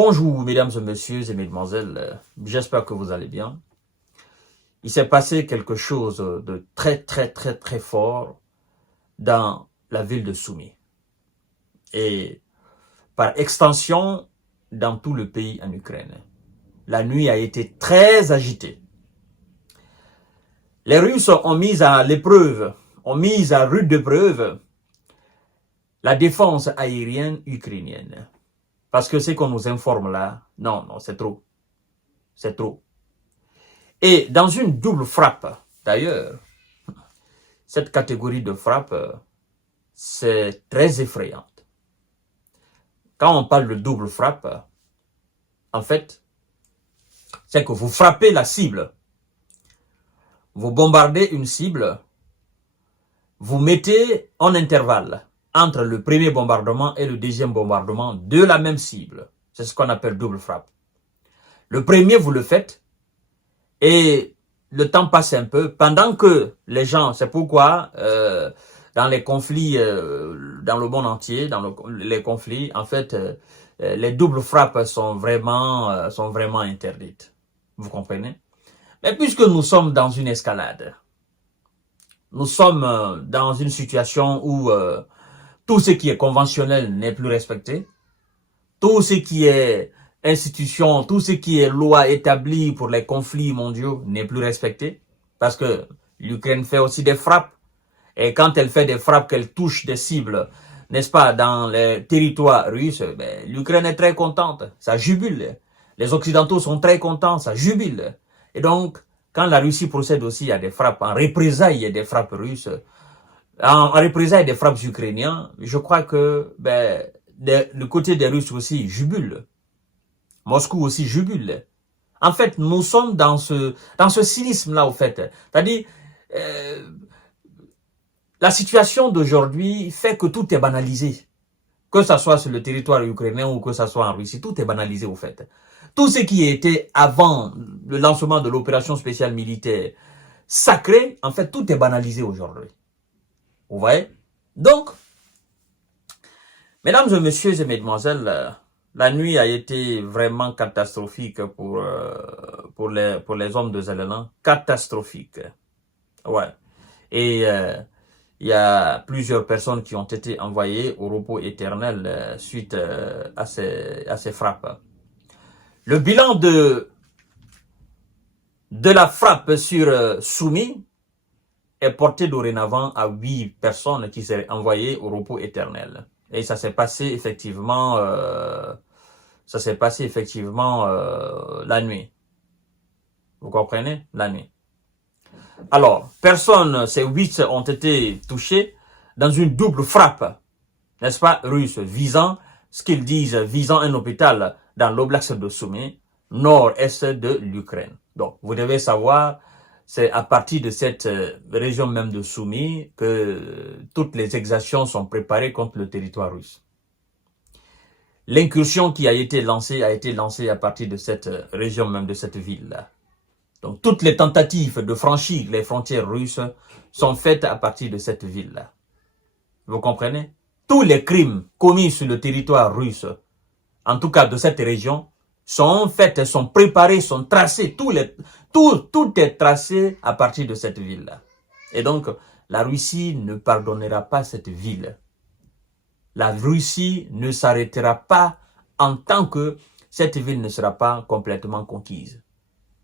Bonjour mesdames et messieurs et mesdemoiselles, j'espère que vous allez bien. Il s'est passé quelque chose de très fort dans la ville de Soumy et par extension dans tout le pays en Ukraine. La nuit a été très agitée. Les Russes ont mis à l'épreuve, ont mis à rude épreuve la défense aérienne ukrainienne. Parce que ce qu'on nous informe là, non, c'est trop. C'est trop. Et dans une double frappe, d'ailleurs, cette catégorie de frappe, c'est très effrayante. Quand on parle de double frappe, en fait, c'est que vous frappez la cible. Vous bombardez une cible, vous mettez en intervalle entre le premier bombardement et le deuxième bombardement de la même cible. C'est ce qu'on appelle double frappe. Le premier, vous le faites et le temps passe un peu pendant que les gens, c'est pourquoi dans les conflits dans le monde entier, dans les conflits, en fait, les doubles frappes sont vraiment interdites. Vous comprenez? Mais puisque nous sommes dans une escalade, nous sommes dans une situation où tout ce qui est conventionnel n'est plus respecté, tout ce qui est institution, tout ce qui est loi établie pour les conflits mondiaux n'est plus respecté, parce que l'Ukraine fait aussi des frappes, et quand elle fait des frappes, qu'elle touche des cibles, n'est-ce pas, dans les territoires russes, ben, l'Ukraine est très contente, ça jubile. Les Occidentaux sont très contents, ça jubile. Et donc, quand la Russie procède aussi à des frappes, en représailles des frappes russes, en représailles des frappes ukrainiennes, je crois que ben, le côté des Russes aussi jubile. Moscou aussi jubile. En fait, nous sommes dans ce cynisme-là, au fait. C'est-à-dire, la situation d'aujourd'hui fait que tout est banalisé. Que ça soit sur le territoire ukrainien ou que ça soit en Russie, tout est banalisé, au fait. Tout ce qui était avant le lancement de l'opération spéciale militaire sacrée, en fait, tout est banalisé aujourd'hui. Vous voyez? Donc, mesdames et messieurs et mesdemoiselles, la nuit a été vraiment catastrophique pour les hommes de Zelensky. Catastrophique. Ouais. Et il y a plusieurs personnes qui ont été envoyées au repos éternel suite à ces frappes. Le bilan de la frappe sur Soumy est porté dorénavant à 8 personnes qui seraient envoyées au repos éternel. Et ça s'est passé effectivement, la nuit. Vous comprenez? La nuit. Alors, ces 8 ont été touchés dans une double frappe, n'est-ce pas, russe, visant un hôpital dans l'oblast de Soumy, nord-est de l'Ukraine. Donc, vous devez savoir, c'est à partir de cette région même de Soumy que toutes les exactions sont préparées contre le territoire russe. L'incursion qui a été lancée à partir de cette région même, de cette ville-là. Donc, toutes les tentatives de franchir les frontières russes sont faites à partir de cette ville-là. Vous comprenez? Tous les crimes commis sur le territoire russe, en tout cas de cette région, sont faits, sont préparés, sont tracés. Tout est tracé à partir de cette ville-là. Et donc, la Russie ne pardonnera pas cette ville. La Russie ne s'arrêtera pas en tant que cette ville ne sera pas complètement conquise.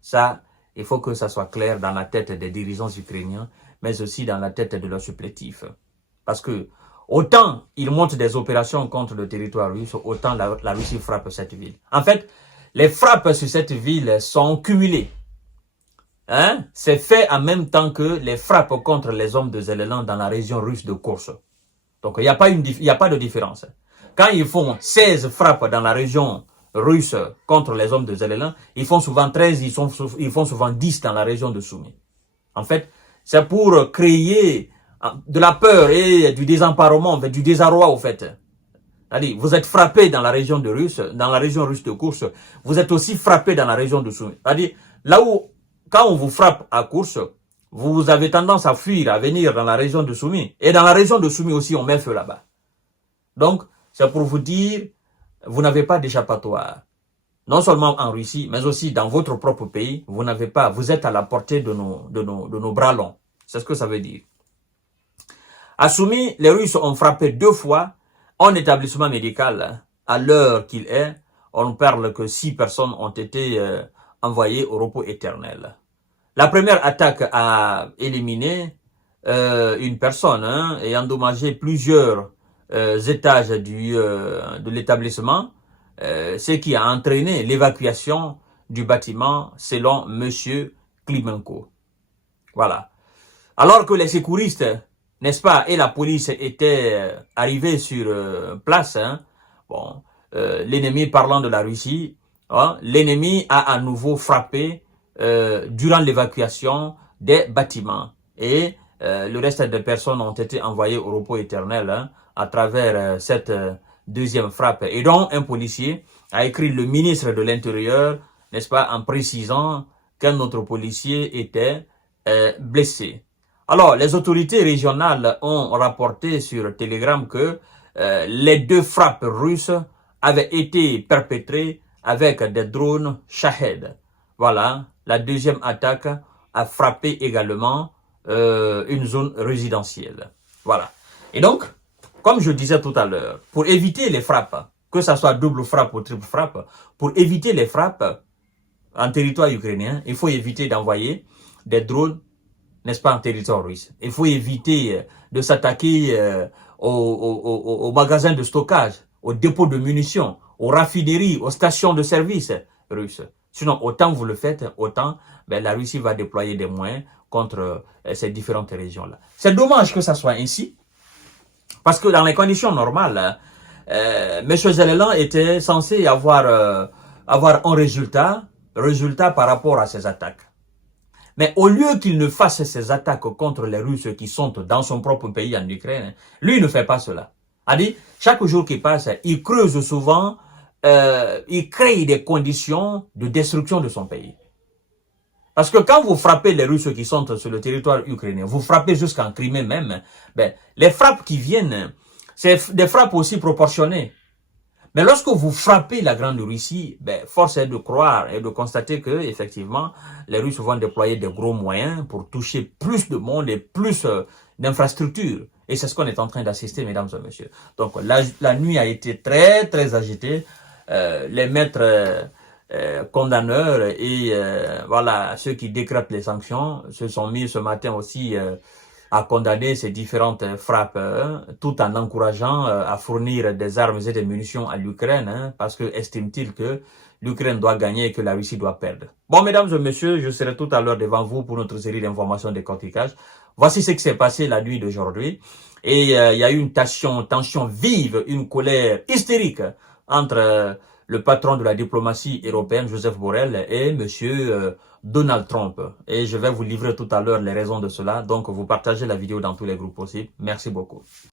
Ça, il faut que ça soit clair dans la tête des dirigeants ukrainiens, mais aussi dans la tête de leurs supplétifs. Parce que autant ils montent des opérations contre le territoire russe, autant la Russie frappe cette ville. En fait, les frappes sur cette ville sont cumulées. Hein? C'est fait en même temps que les frappes contre les hommes de Zelensky dans la région russe de Kursk. Donc, il n'y a pas de différence. Quand ils font 16 frappes dans la région russe contre les hommes de Zelensky, ils font souvent 13, ils font souvent 10 dans la région de Soumy. En fait, c'est pour créer de la peur et du désemparement, du désarroi, au fait. Allez, vous êtes frappé dans la région russe de Kursk, vous êtes aussi frappé dans la région de Soumy. C'est-à-dire, là où, quand on vous frappe à Kursk, vous avez tendance à fuir, à venir dans la région de Soumy. Et dans la région de Soumy aussi, on met feu là-bas. Donc, c'est pour vous dire, vous n'avez pas d'échappatoire. non seulement en Russie, mais aussi dans votre propre pays, vous n'avez pas, vous êtes à la portée de nos bras longs. C'est ce que ça veut dire. À Soumy, les Russes ont frappé 2 fois un établissement médical. À l'heure qu'il est, on parle que 6 personnes ont été envoyées au repos éternel. La première attaque a éliminé une personne et endommagé plusieurs étages de l'établissement, ce qui a entraîné l'évacuation du bâtiment selon M. Klimenko. Voilà. Alors que les secouristes, n'est-ce pas, et la police étaient arrivés sur place, bon, l'ennemi parlant de la Russie, l'ennemi a à nouveau frappé durant l'évacuation des bâtiments. Et le reste des personnes ont été envoyées au repos éternel à travers cette deuxième frappe. Et donc, un policier a écrit le ministre de l'Intérieur, n'est-ce pas, en précisant qu'un autre policier était blessé. Alors, les autorités régionales ont rapporté sur Telegram que les 2 frappes russes avaient été perpétrées avec des drones Shahed. Voilà, la deuxième attaque a frappé également une zone résidentielle. Voilà. Et donc, comme je disais tout à l'heure, pour éviter les frappes, que ce soit double frappe ou triple frappe, pour éviter les frappes en territoire ukrainien, il faut éviter d'envoyer des drones, n'est-ce pas, en territoire russe. Il faut éviter de s'attaquer aux magasins de stockage, aux dépôts de munitions, aux raffineries, aux stations de service russes. Sinon, autant vous le faites, autant la Russie va déployer des moyens contre ces différentes régions-là. C'est dommage que ça soit ainsi, parce que dans les conditions normales, M. Zelensky était censé avoir un résultat par rapport à ces attaques. Mais au lieu qu'il ne fasse ces attaques contre les Russes qui sont dans son propre pays en Ukraine, lui ne fait pas cela. C'est-à-dire, chaque jour qui passe, il creuse souvent, il crée des conditions de destruction de son pays. Parce que quand vous frappez les Russes qui sont sur le territoire ukrainien, vous frappez jusqu'en Crimée même, les frappes qui viennent, c'est des frappes aussi proportionnées. Mais lorsque vous frappez la Grande Russie, force est de croire et de constater que effectivement, les Russes vont déployer des gros moyens pour toucher plus de monde et plus d'infrastructures. Et c'est ce qu'on est en train d'assister, mesdames et messieurs. Donc la nuit a été très, très agitée. Les maîtres condamneurs et voilà, ceux qui décrètent les sanctions se sont mis ce matin aussi à condamner ces différentes frappes, tout en encourageant à fournir des armes et des munitions à l'Ukraine, parce que estime-t-il que l'Ukraine doit gagner et que la Russie doit perdre. Bon, mesdames et messieurs, je serai tout à l'heure devant vous pour notre série d'informations de décortiquage. Voici ce qui s'est passé la nuit d'aujourd'hui. Et il y a eu une tension vive, une colère hystérique entre le patron de la diplomatie européenne, Joseph Borrell, et monsieur Donald Trump. Et je vais vous livrer tout à l'heure les raisons de cela. Donc, vous partagez la vidéo dans tous les groupes possibles. Merci beaucoup.